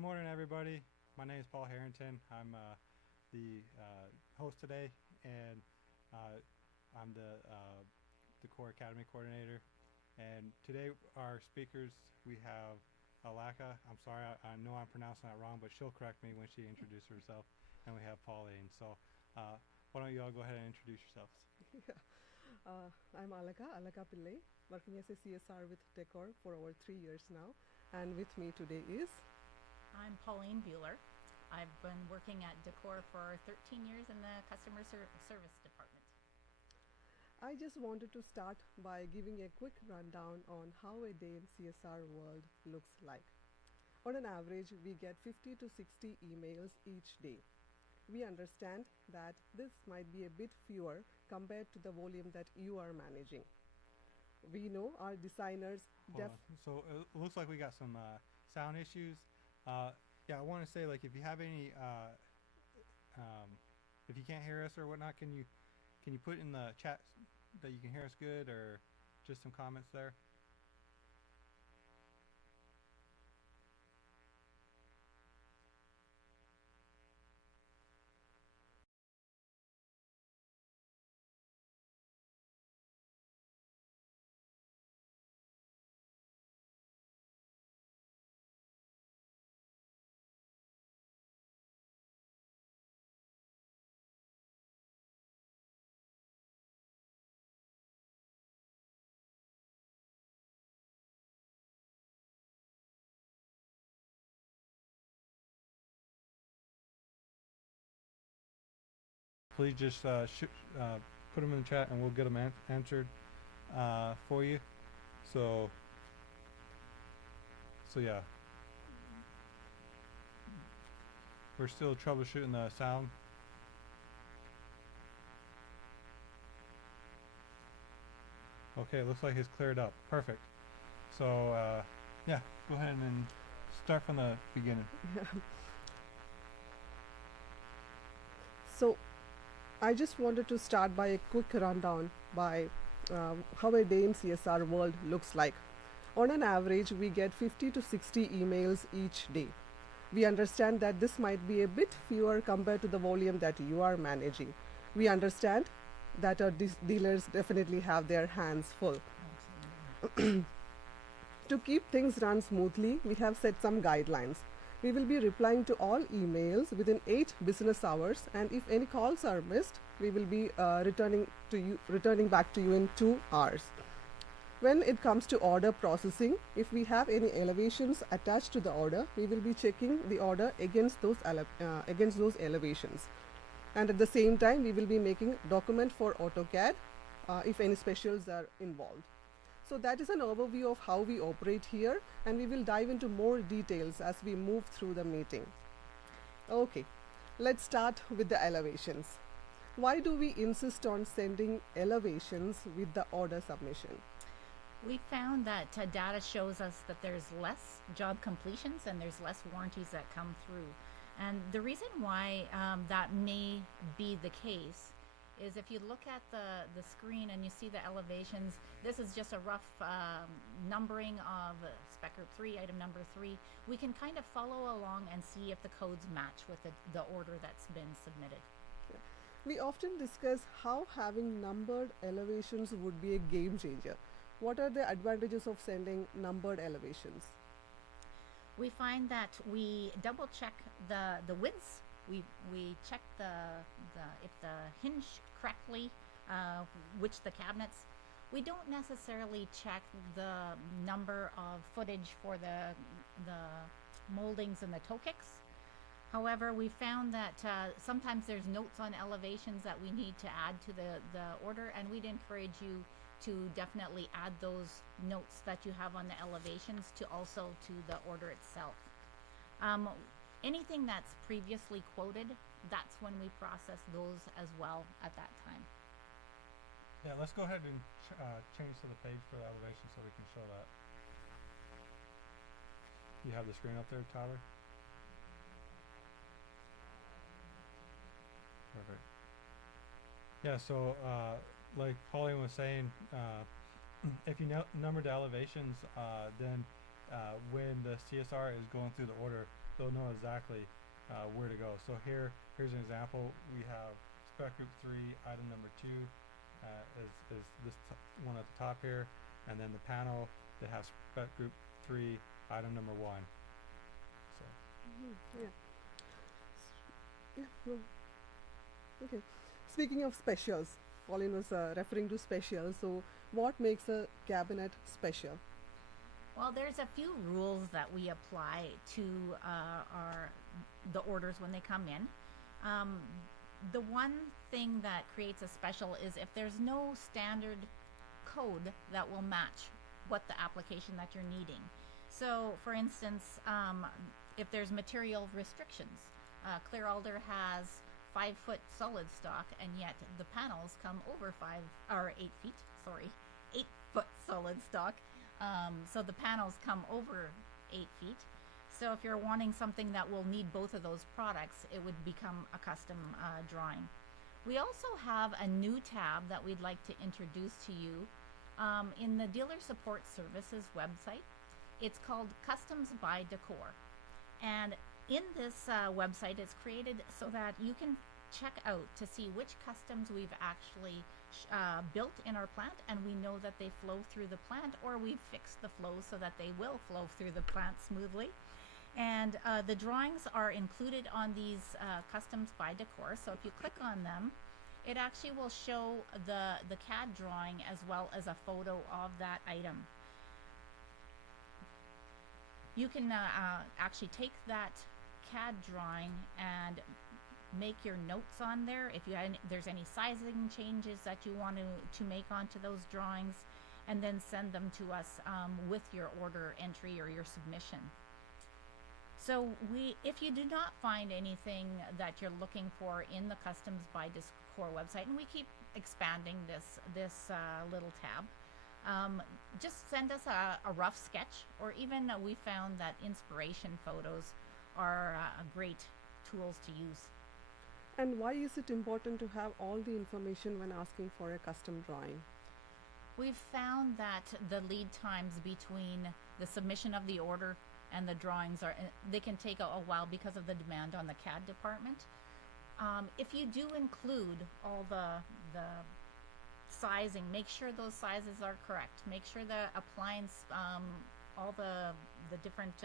Good morning, everybody. My name is Paul Harrington. I'm the host today, and I'm the Core Academy coordinator. And today, our speakers, we have Alaka. I'm sorry, I know I'm pronouncing that wrong, but she'll correct me when she introduces herself. And we have Pauline. So, why don't you all go ahead and introduce yourselves? I'm Alaka Pillai, working as a CSR with Decor for over 3 years now. And with me today is I'm Pauline Buhler. I've been working at Decor for 13 years in the customer service department. I just wanted to start by giving a quick rundown on how a day in CSR world looks like. On an average, we get 50 to 60 emails each day. We understand that this might be a bit fewer compared to the volume that you are managing. We know our designers So it looks like we got some sound issues. Yeah, I want to say, like, if you have any, if you can't hear us or whatnot, can you put in the chat that you can hear us good, or just some comments there? Please just put them in the chat, and we'll get them answered for you. So yeah, we're still troubleshooting the sound. Okay, looks like it's cleared up. Perfect. So yeah, go ahead and start from the beginning. So I just wanted to start by a quick rundown by how a day in CSR world looks like. On an average, we get 50 to 60 emails each day. We understand that this might be a bit fewer compared to the volume that you are managing. We understand that our dealers definitely have their hands full. To keep things run smoothly, we have set some guidelines. We will be replying to all emails within 8 business hours, and if any calls are missed, we will be returning back to you in 2 hours. When it comes to order processing, if we have any elevations attached to the order, we will be checking the order against those elevations. And at the same time, we will be making document for AutoCAD if any specials are involved. So that is an overview of how we operate here, and we will dive into more details as we move through the meeting. Okay, let's start with the elevations. Why do we insist on sending elevations with the order submission? We found that data shows us that there's less job completions and there's less warranties that come through. And the reason why that may be the case is if you look at the screen and you see the elevations, this is just a rough numbering of spec group 3, item number 3. We can kind of follow along and see if the codes match with the order that's been submitted. We often discuss how having numbered elevations would be a game changer. What are the advantages of sending numbered elevations? We find that we double check the widths. We check if the hinge correctly, which the cabinets. We don't necessarily check the number of footage for the moldings and the toe kicks. However, we found that sometimes there's notes on elevations that we need to add to the order, and we'd encourage you to definitely add those notes that you have on the elevations to also to the order itself. Anything that's previously quoted, that's when we process those as well at that time. Yeah, let's go ahead and change to the page for the elevation so we can show that. You have the screen up there, Tyler? Perfect. Yeah, so like Pauline was saying, if you number the elevations, then when the CSR is going through the order, they'll know exactly where to go. So here's an example. We have spec group 3, item number 2 is this one at the top here, and then the panel that has spec group 3, item number 1. So Yeah. Yeah. No. Okay. Speaking of specials, Pauline was referring to specials. So, what makes a cabinet special? Well, there's a few rules that we apply to the orders when they come in. The one thing that creates a special is if there's no standard code that will match what the application that you're needing. So, for instance, if there's material restrictions, Clear Alder has 5-foot solid stock, and yet the panels come over 8 feet. Sorry, 8-foot solid stock. So the panels come over 8 feet. So if you're wanting something that will need both of those products, it would become a custom drawing. We also have a new tab that we'd like to introduce to you in the Dealer Support Services website. It's called Customs by Decor. And in this website, it's created so that you can check out to see which customs we've actually built in our plant, and we know that they flow through the plant, or we've fixed the flow so that they will flow through the plant smoothly. And the drawings are included on these customs by Decor. So if you click on them, it actually will show the CAD drawing as well as a photo of that item. You can actually take that CAD drawing and make your notes on there if there's any sizing changes that you want to make onto those drawings, and then send them to us with your order entry or your submission. So if you do not find anything that you're looking for in the Customs by Decor website, and we keep expanding this little tab, just send us a rough sketch, or even we found that inspiration photos are great tools to use. And why is it important to have all the information when asking for a custom drawing? We've found that the lead times between the submission of the order and the drawings they can take a while because of the demand on the CAD department. If you do include all the sizing, make sure those sizes are correct. Make sure the appliance, all the different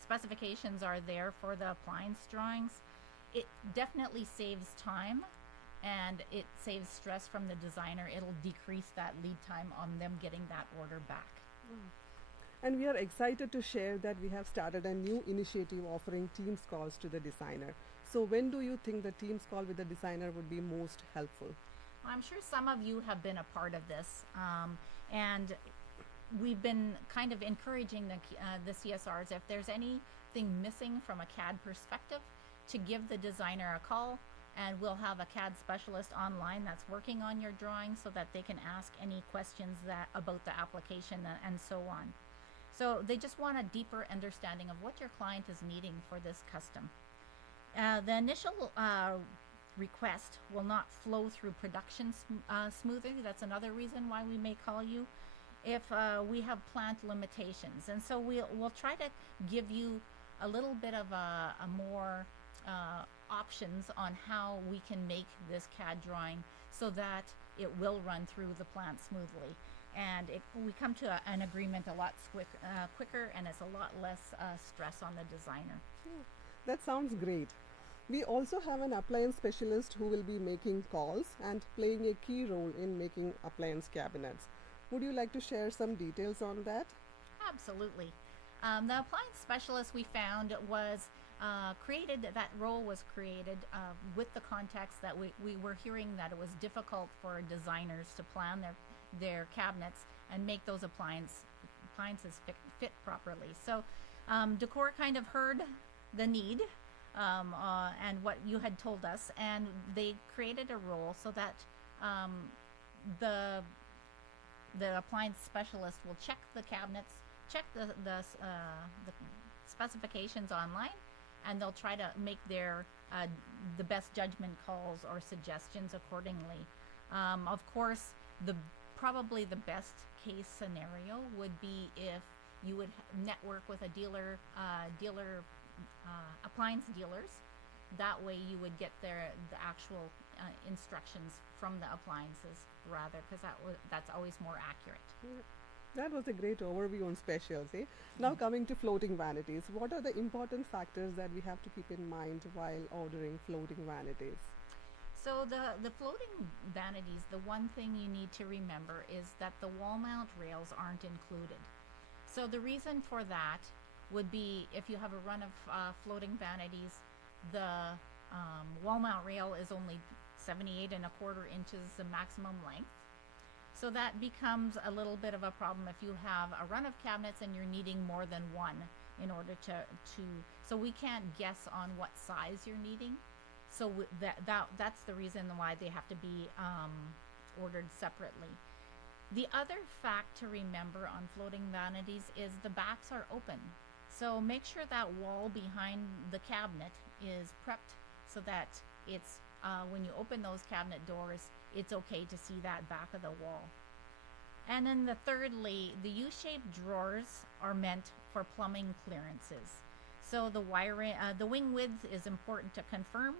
specifications are there for the appliance drawings. It definitely saves time, and it saves stress from the designer. It'll decrease that lead time on them getting that order back. And we are excited to share that we have started a new initiative offering Teams calls to the designer. So when do you think the Teams call with the designer would be most helpful? I'm sure some of you have been a part of this, and we've been kind of encouraging the CSRs, if there's anything missing from a CAD perspective, to give the designer a call, and we'll have a CAD specialist online that's working on your drawing so that they can ask any questions about the application and so on. So they just want a deeper understanding of what your client is needing for this custom. The initial request will not flow through production smoothly. That's another reason why we may call you if we have plant limitations. And so we'll try to give you a little bit of a more options on how we can make this CAD drawing so that it will run through the plant smoothly. And we come to an agreement a lot quicker, and it's a lot less stress on the designer. That sounds great. We also have an appliance specialist who will be making calls and playing a key role in making appliance cabinets. Would you like to share some details on that? Absolutely. The appliance specialist we found was that role was created with the context that we were hearing that it was difficult for designers to plan their cabinets and make those appliances fit properly. So Decor kind of heard the need and what you had told us, and they created a role so that the appliance specialist will check the cabinets, check the specifications online, and they'll try to make the best judgment calls or suggestions accordingly. Of course, probably the best case scenario would be if you would network with a dealer appliance dealers. That way you would get the actual instructions from the appliances rather, because that's always more accurate. Yeah. That was a great overview on specials. Now coming to floating vanities, what are the important factors that we have to keep in mind while ordering floating vanities? So the floating vanities, the one thing you need to remember is that the wall mount rails aren't included. So the reason for that would be if you have a run of floating vanities, the wall mount rail is only 78 and a quarter inches the maximum length. So that becomes a little bit of a problem if you have a run of cabinets and you're needing more than one in order to so we can't guess on what size you're needing. So that's the reason why they have to be ordered separately. The other fact to remember on floating vanities is the backs are open. So make sure that wall behind the cabinet is prepped so that it's when you open those cabinet doors, it's okay to see that back of the wall. And then thirdly, the U-shaped drawers are meant for plumbing clearances. So the wiring, the wing width is important to confirm,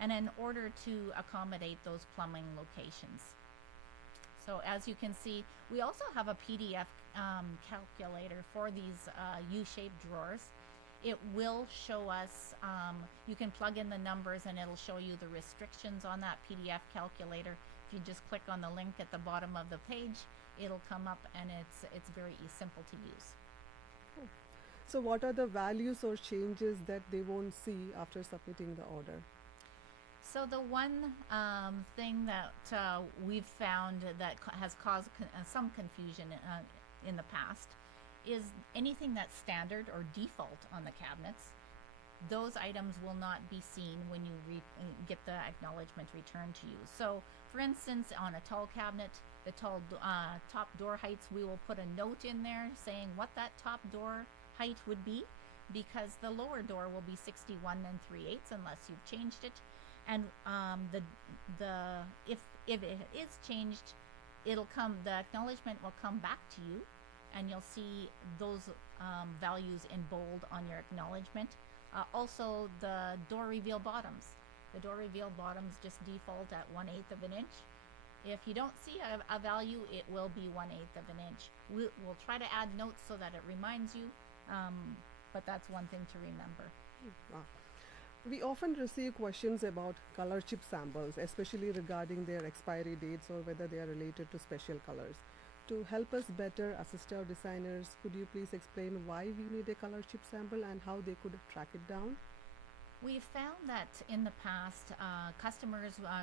and in order to accommodate those plumbing locations. So as you can see, we also have a PDF calculator for these U-shaped drawers. It will show us, you can plug in the numbers and it'll show you the restrictions on that PDF calculator. If you just click on the link at the bottom of the page, it'll come up and it's very simple to use. Cool. So what are the values or changes that they won't see after submitting the order? So the one thing that we've found that has caused some confusion in the past is anything that's standard or default on the cabinets. Those items will not be seen when you get the acknowledgement returned to you. So for instance, on a tall cabinet, the top door heights, we will put a note in there saying what that top door height would be, because the lower door will be 61 3/8 unless you've changed it. And if it is changed, the acknowledgement will come back to you, and you'll see those values in bold on your acknowledgement. Also, the door reveal bottoms. The door reveal bottoms just default at 1/8 of an inch. If you don't see a value, it will be 1/8 of an inch. We'll try to add notes so that it reminds you, but that's one thing to remember. Wow. We often receive questions about color chip samples, especially regarding their expiry dates or whether they are related to special colors. To help us better assist our designers, could you please explain why we need a color chip sample and how they could track it down? We've found that in the past,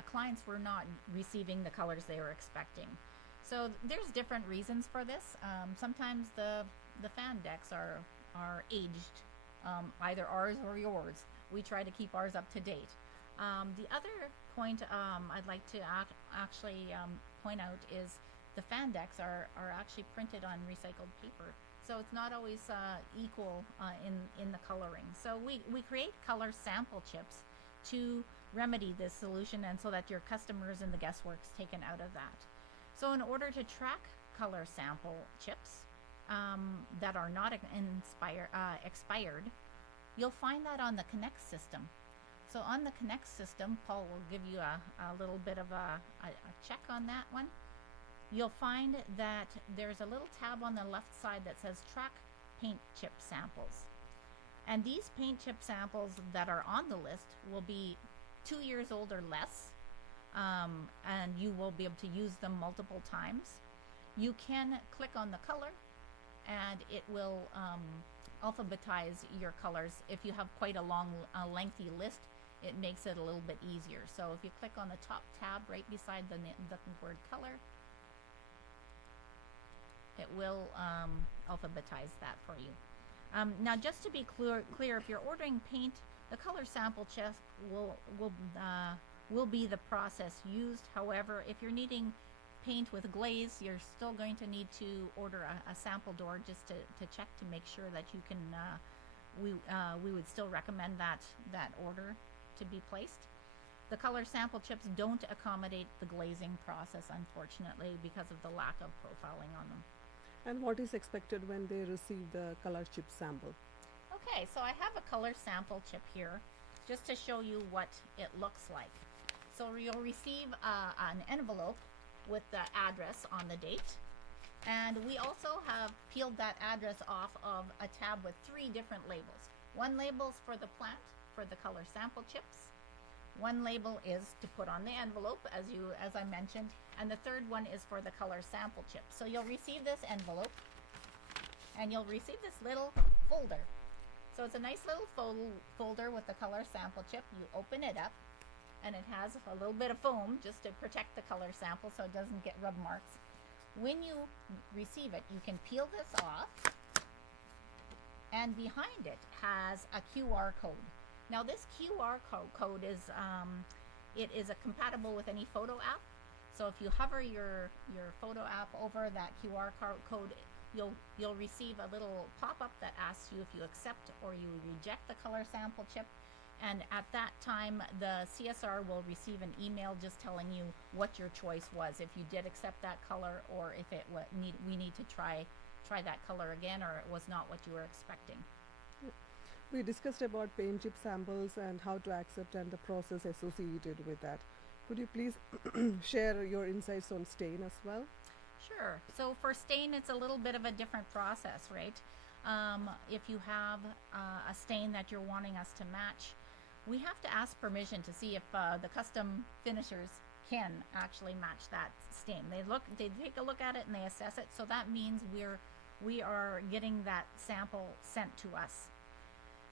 clients were not receiving the colors they were expecting. So there's different reasons for this. Sometimes the fan decks are aged, either ours or yours. We try to keep ours up to date. The other point I'd like to actually point out is the fan decks are actually printed on recycled paper. So it's not always equal in the coloring. So we create color sample chips to remedy this solution, and so that your customers and the guesswork's taken out of that. So in order to track color sample chips that are not expired, you'll find that on the Connect system. So on the Connect system, Paul will give you a little bit of a check on that one. You'll find that there's a little tab on the left side that says Track Paint Chip Samples. And these paint chip samples that are on the list will be 2 years old or less, and you will be able to use them multiple times. You can click on the color and it will alphabetize your colors. If you have quite a long, lengthy list, it makes it a little bit easier. So if you click on the top tab right beside the word color, it will alphabetize that for you. Now, just to be clear, if you're ordering paint, the color sample check will be the process used. However, if you're needing paint with glaze, you're still going to need to order a sample door just to check to make sure that you can. We would still recommend that order to be placed. The color sample chips don't accommodate the glazing process, unfortunately, because of the lack of profiling on them. And what is expected when they receive the color chip sample? Okay, so I have a color sample chip here just to show you what it looks like. So you'll receive an envelope with the address on the date. And we also have peeled that address off of a tab with 3 different labels. One label's for the plant, for the color sample chips. One label is to put on the envelope, as I mentioned, and the third one is for the color sample chip. So you'll receive this envelope, and you'll receive this little folder. So it's a nice little folder with the color sample chip. You open it up, and it has a little bit of foam just to protect the color sample so it doesn't get rub marks. When you receive it, you can peel this off, and behind it has a QR code. Now this QR code is it is compatible with any photo app. So if you hover your photo app over that QR code, you'll receive a little pop-up that asks you if you accept or you reject the color sample chip. And at that time, the CSR will receive an email just telling you what your choice was, if you did accept that color, or if we need to try that color again, or it was not what you were expecting. We discussed about paint chip samples and how to accept and the process associated with that. Could you please share your insights on stain as well? Sure. So for stain, it's a little bit of a different process, right? If you have a stain that you're wanting us to match, we have to ask permission to see if the custom finishers can actually match that stain. They take a look at it and they assess it. So that means we are getting that sample sent to us.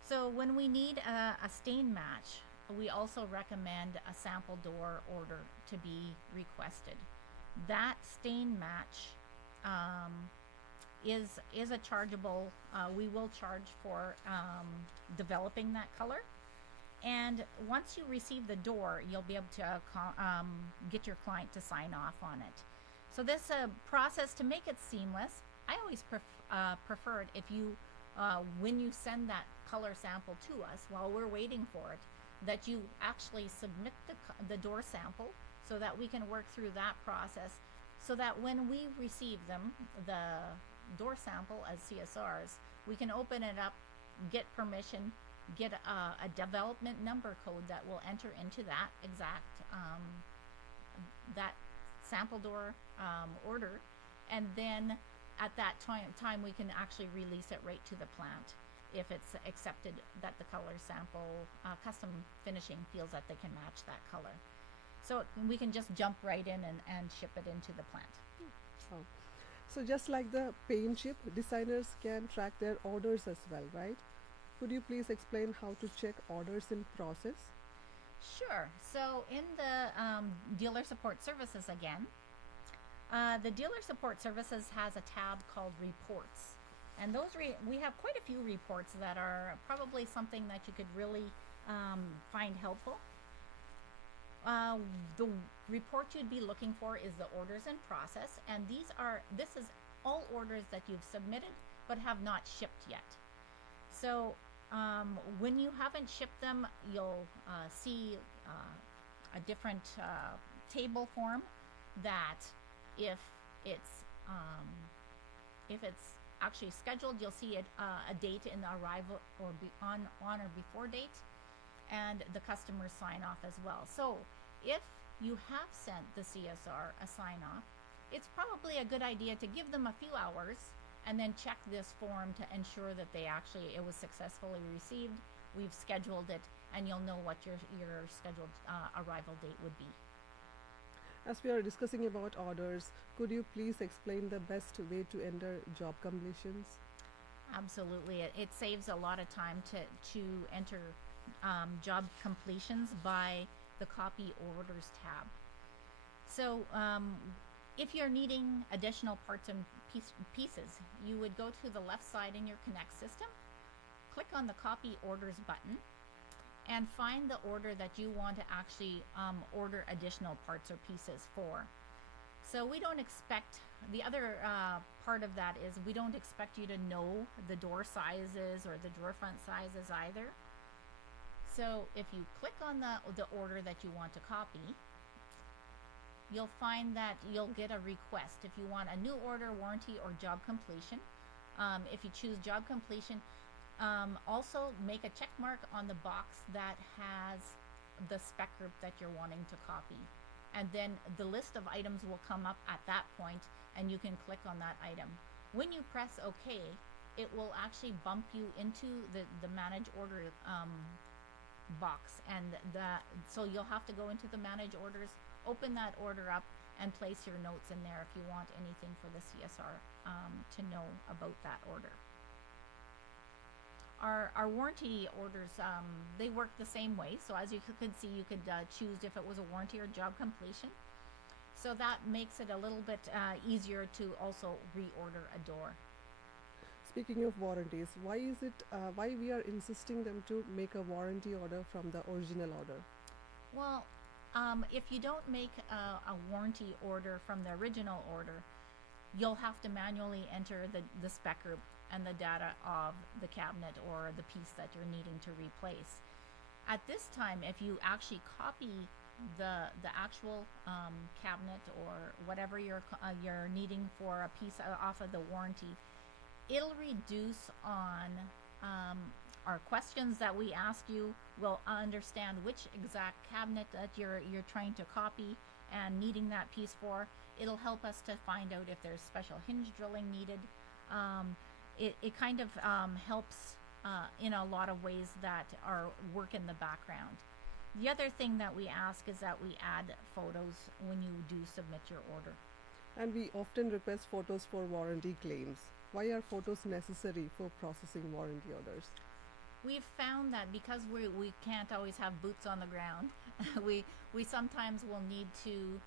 So when we need a stain match, we also recommend a sample door order to be requested. That stain match is a chargeable. We will charge for developing that color. And once you receive the door, you'll be able to get your client to sign off on it. So this process, to make it seamless, I always prefer it if you, when you send that color sample to us, while we're waiting for it, that you actually submit the door sample so that we can work through that process, so that when we receive them, the door sample as CSRs, we can open it up, get permission, get a development number code that will enter into that exact that sample door order, and then at that time we can actually release it right to the plant if it's accepted that the color sample custom finishing feels that they can match that color. So we can just jump right in and ship it into the plant. Oh. So just like the paint chip, designers can track their orders as well, right? Could you please explain how to check orders in process? Sure. So in the dealer support services again, the dealer support services has a tab called reports. And those we have quite a few reports that are probably something that you could really find helpful. The report you'd be looking for is the orders in process, and this is all orders that you've submitted but have not shipped yet. So when you haven't shipped them, you'll see a different table form that if it's actually scheduled, you'll see it a date in the arrival or on or before date, and the customer's sign off as well. So if you have sent the CSR a sign off, it's probably a good idea to give them a few hours and then check this form to ensure that it was successfully received. We've scheduled it, and you'll know what your scheduled arrival date would be. As we are discussing about orders, could you please explain the best way to enter job completions? Absolutely. It saves a lot of time to enter job completions by the copy orders tab. So if you're needing additional parts and pieces, you would go to the left side in your Connect system, click on the copy orders button, and find the order that you want to actually order additional parts or pieces for. So we don't expect, the other part of that is we don't expect you to know the door sizes or the drawer front sizes either. So if you click on the order that you want to copy, you'll find that you'll get a request if you want a new order, warranty, or job completion. If you choose job completion, Also, make a check mark on the box that has the spec group that you're wanting to copy. And then the list of items will come up at that point, and you can click on that item. When you press OK, it will actually bump you into the manage order box. And so you'll have to go into the manage orders, open that order up, and place your notes in there if you want anything for the CSR to know about that order. Our warranty orders, they work the same way. So as you could see, you could choose if it was a warranty or job completion. So that makes it a little bit easier to also reorder a door. Speaking of warranties, why we are insisting them to make a warranty order from the original order? Well, if you don't make a warranty order from the original order, you'll have to manually enter the spec group and the data of the cabinet or the piece that you're needing to replace. At this time, if you actually copy the actual cabinet or whatever you're needing for a piece off of the warranty, it'll reduce on our questions that we ask you. Will understand which exact cabinet that you're trying to copy and needing that piece for. It'll help us to find out if there's special hinge drilling needed. It kind of helps in a lot of ways that are work in the background. The other thing that we ask is that we add photos when you do submit your order. And we often request photos for warranty claims. Why are photos necessary for processing warranty orders? We've found that because we can't always have boots on the ground, we sometimes will need to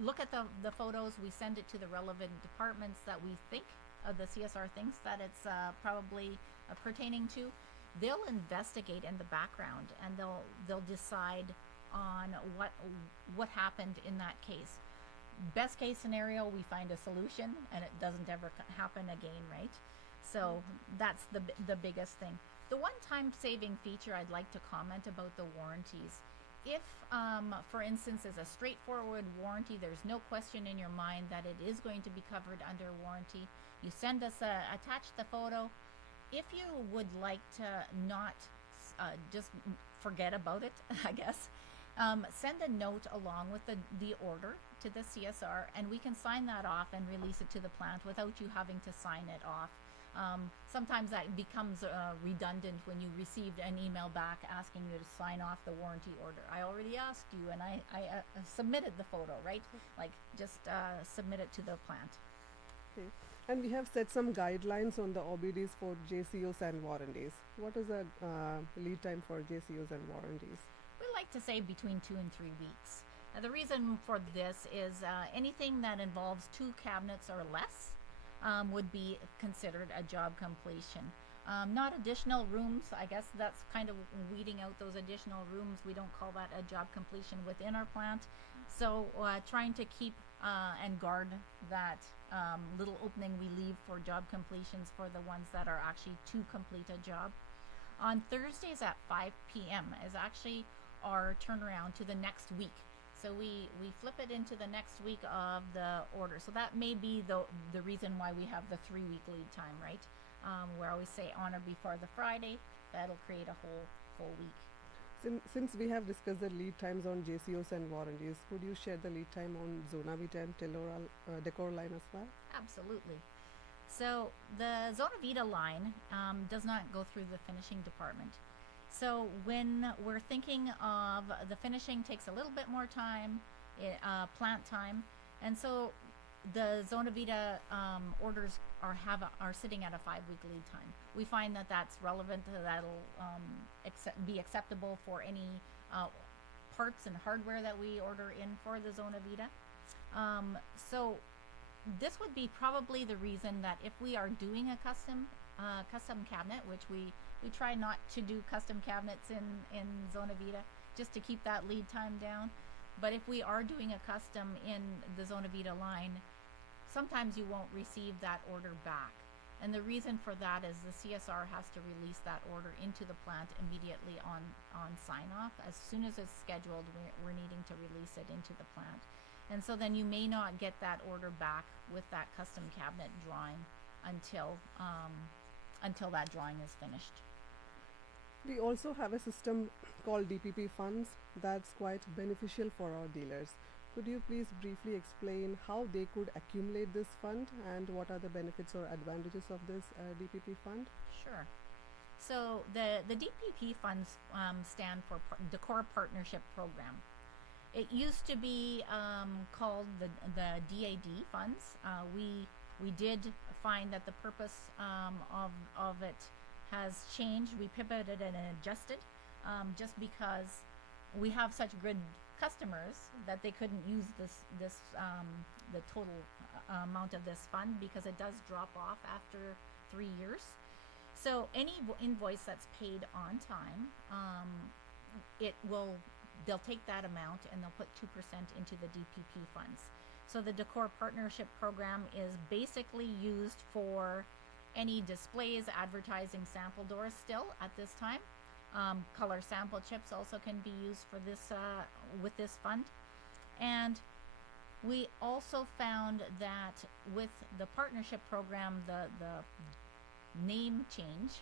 look at the photos. We send it to the relevant departments that we think the CSR thinks that it's probably pertaining to. They'll investigate in the background and they'll decide on what happened in that case. Best case scenario, we find a solution and it doesn't ever happen again, right? So that's the biggest thing. The one-time saving feature I'd like to comment about the warranties. If, for instance, is a straightforward warranty, there's no question in your mind that it is going to be covered under warranty. You send us attach the photo. If you would like to not just forget about it, I guess, send a note along with the order to the CSR, and we can sign that off and release it to the plant without you having to sign it off. Sometimes that becomes redundant when you received an email back asking you to sign off the warranty order. I already asked you and I submitted the photo, right? Like just submit it to the plant. Okay. And we have set some guidelines on the OBDs for JCOs and warranties. What is the lead time for JCOs and warranties? We like to say between 2 and 3 weeks. The reason for this is anything that involves 2 cabinets or less would be considered a job completion. Not additional rooms. I guess that's kind of weeding out those additional rooms. We don't call that a job completion within our plant. So trying to keep and guard that little opening we leave for job completions for the ones that are actually to complete a job. On Thursdays at 5 p.m. is actually our turnaround to the next week. So we flip it into the next week of the order. So that may be the reason why we have the 3-week lead time, right? Where I always say on or before the Friday, that'll create a whole full week. Since we have discussed the lead times on JCOs and warranties, could you share the lead time on Zona Vita and Decor line as well? Absolutely. So the Zona Vita line does not go through the finishing department. So when we're thinking of the finishing takes a little bit more time, plant time, and so the Zona Vita orders are sitting at a 5-week lead time. We find that that's relevant. That'll be acceptable for any parts and hardware that we order in for the Zona Vita. So this would be probably the reason that if we are doing a custom cabinet, which we try not to do custom cabinets in Zona Vita just to keep that lead time down. But if we are doing a custom in the Zona Vita line, sometimes you won't receive that order back. And the reason for that is the CSR has to release that order into the plant immediately on sign-off. As soon as it's scheduled, we're needing to release it into the plant. And so then you may not get that order back with that custom cabinet drawing until until that drawing is finished. We also have a system called DPP funds that's quite beneficial for our dealers. Could you please briefly explain how they could accumulate this fund and what are the benefits or advantages of this DPP fund? Sure. So the DPP funds stand for Decor Partnership Program. It used to be called the DAD funds. We did find that the purpose of it has changed. We pivoted and adjusted just because we have such good customers that they couldn't use the total amount of this fund because it does drop off after 3 years. So any invoice that's paid on time, they'll take that amount and they'll put 2% into the DPP funds. So the Decor Partnership Program is basically used for any displays, advertising, sample doors still at this time. Color sample chips also can be used for this with this fund. And we also found that with the partnership program, the name change,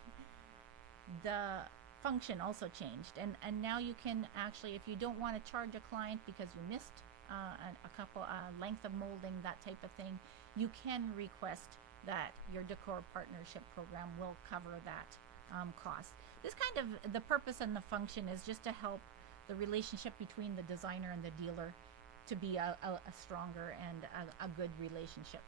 the function also changed, and now you can actually, if you don't want to charge a client because you missed a couple length of molding, that type of thing, you can request that your decor partnership program will cover that cost. This kind of, the purpose and the function is just to help the relationship between the designer and the dealer to be a stronger and a good relationship.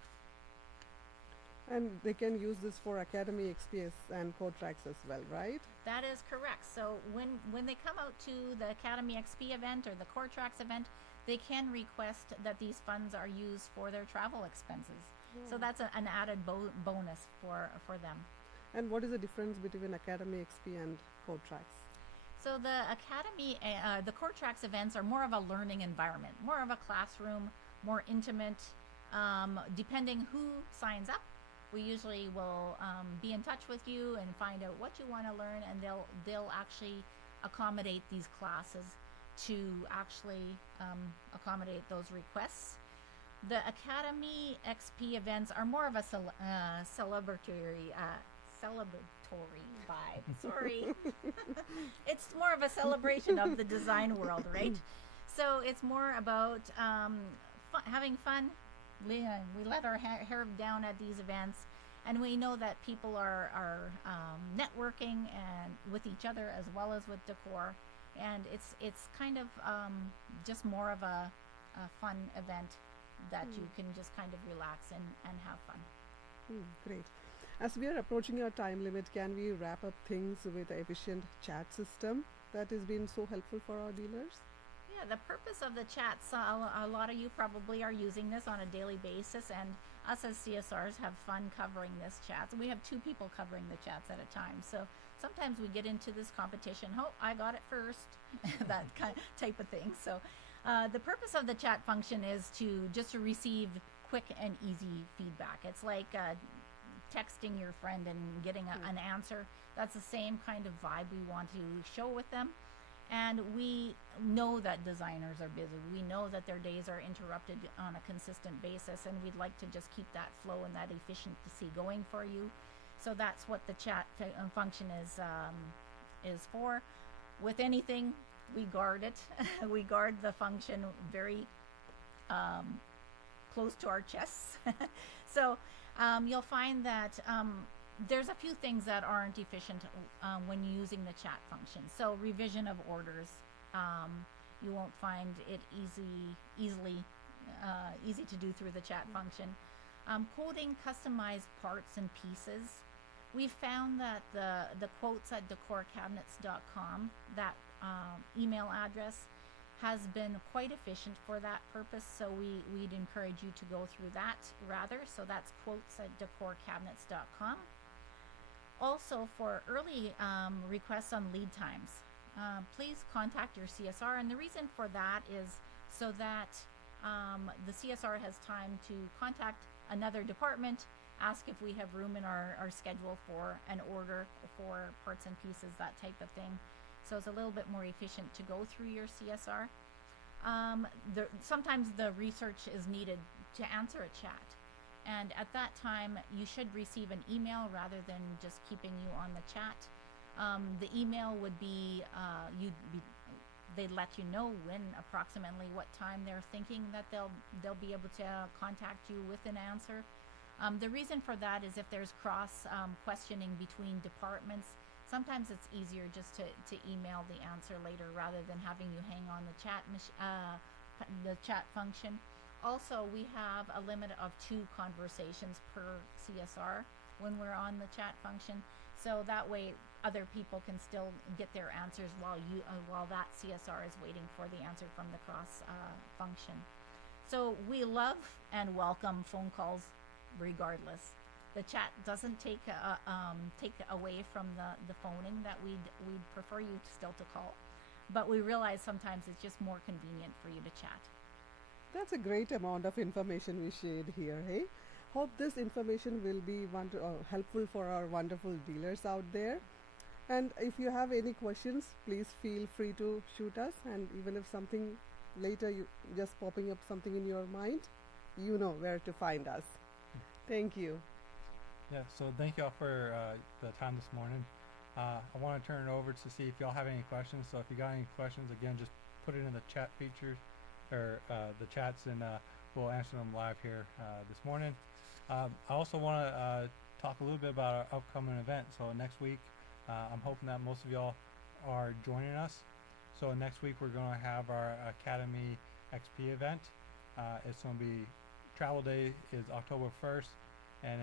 And they can use this for Academy XPS and Cotrax as well, right? That is correct. So when they come out to the Academy XP event or the Cotrax event, they can request that these funds are used for their travel expenses. Yeah. So that's an added bonus for them. And what is the difference between Academy XP and Cotrax? So the Academy, the Cotrax events are more of a learning environment, more of a classroom, more intimate. Depending who signs up, we usually will be in touch with you and find out what you want to learn, and they'll actually accommodate these classes to actually accommodate those requests. The Academy XP events are more of a celebratory vibe. Sorry. It's more of a celebration of the design world, right? So it's more about having fun. We let our hair down at these events, and we know that people are networking and with each other as well as with decor, and it's kind of just more of a fun event that you can just kind of relax and have fun. Great. As we are approaching our time limit, can we wrap up things with an efficient chat system that has been so helpful for our dealers? Yeah, the purpose of the chats, a lot of you probably are using this on a daily basis, and us as CSRs have fun covering this chat. We have 2 people covering the chats at a time, so sometimes we get into this competition. Oh, I got it first, that kind of type of thing. So the purpose of the chat function is to receive quick and easy feedback. It's like texting your friend and getting an answer. That's the same kind of vibe we want to show with them. And we know that designers are busy. We know that their days are interrupted on a consistent basis, and we'd like to just keep that flow and that efficiency going for you. So that's what the chat function is for. With anything, we guard it. We guard the function very close to our chests. So you'll find that there's a few things that aren't efficient when using the chat function. So revision of orders, you won't find it easy to do through the chat function. Quoting customized parts and pieces. We found that the quotes at decorcabinets.com, that email address, has been quite efficient for that purpose, so we'd encourage you to go through that rather. So that's quotes at decorcabinets.com. Also, for early requests on lead times, please contact your CSR, and the reason for that is so that the CSR has time to contact another department, ask if we have room in our schedule for an order for parts and pieces, that type of thing. So it's a little bit more efficient to go through your CSR. Sometimes the research is needed to answer a chat, And at that time, you should receive an email rather than just keeping you on the chat. The email would be, they'd let you know when approximately what time they're thinking that they'll be able to contact you with an answer. The reason for that is if there's cross questioning between departments, sometimes it's easier just to email the answer later rather than having you hang on the chat function. Also, we have a limit of 2 conversations per CSR when we're on the chat function, so that way other people can still get their answers while that CSR is waiting for the answer from the cross function. So we love and welcome phone calls regardless. The chat doesn't take away from the phoning that we'd prefer you still to call, but we realize sometimes it's just more convenient for you to chat. That's a great amount of information we shared here, hey? Hope this information will be helpful for our wonderful dealers out there. And if you have any questions, please feel free to shoot us. And even if something later you just popping up something in your mind, you know where to find us. Thank you. Yeah, so thank you all for the time this morning. I want to turn it over to see if y'all have any questions. So if you got any questions, again, just put it in the chat feature or the chats, and we'll answer them live here this morning. I also want to talk a little bit about our upcoming event. So next week, I'm hoping that most of y'all are joining us. So next week we're going to have our Academy XP event. It's going to be Travel Day is October 1st, and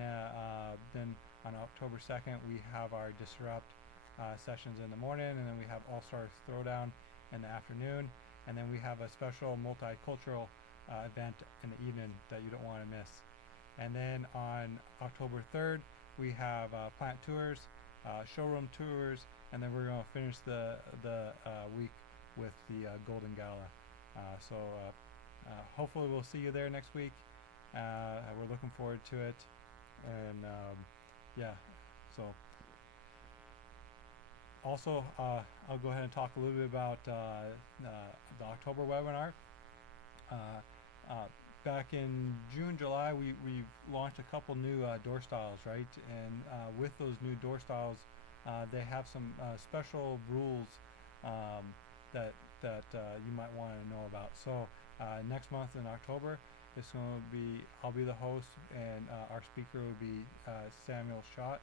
then on October 2nd we have our Disrupt sessions in the morning, and then we have All Stars Throwdown in the afternoon, and then we have a special multicultural event in the evening that you don't want to miss. And then on October 3rd we have plant tours, showroom tours, and then we're going to finish the week with the Golden Gala. So hopefully we'll see you there next week. We're looking forward to it, and yeah, so also I'll go ahead and talk a little bit about the October webinar. Back in June, July, we launched a couple new door styles, right? And with those new door styles, they have some special rules that you might want to know about. So next month in October, it's going to be, I'll be the host, and our speaker will be Samuel Schott,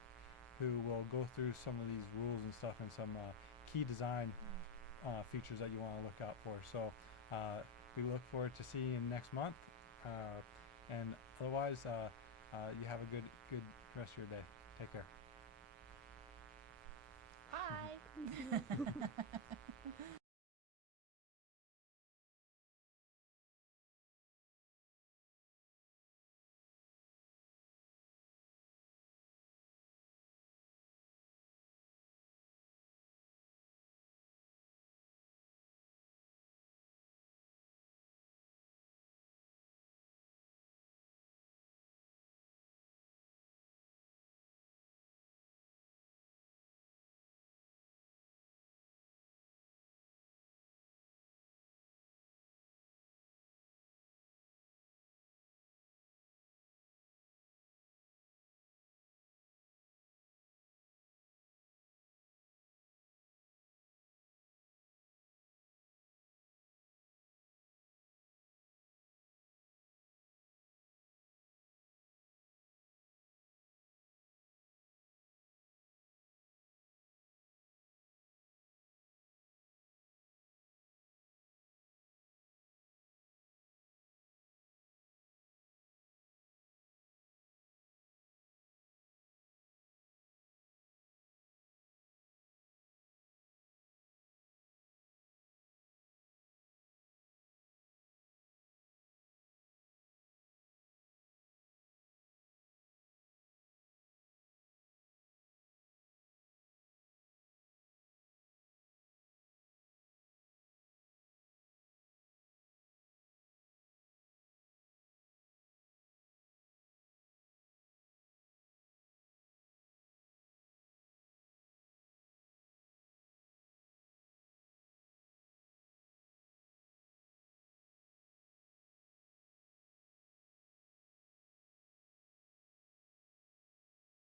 who will go through some of these rules and stuff and some key design features that you want to look out for. So we look forward to seeing you next month. And otherwise, you have a good rest of your day. Take care. Bye.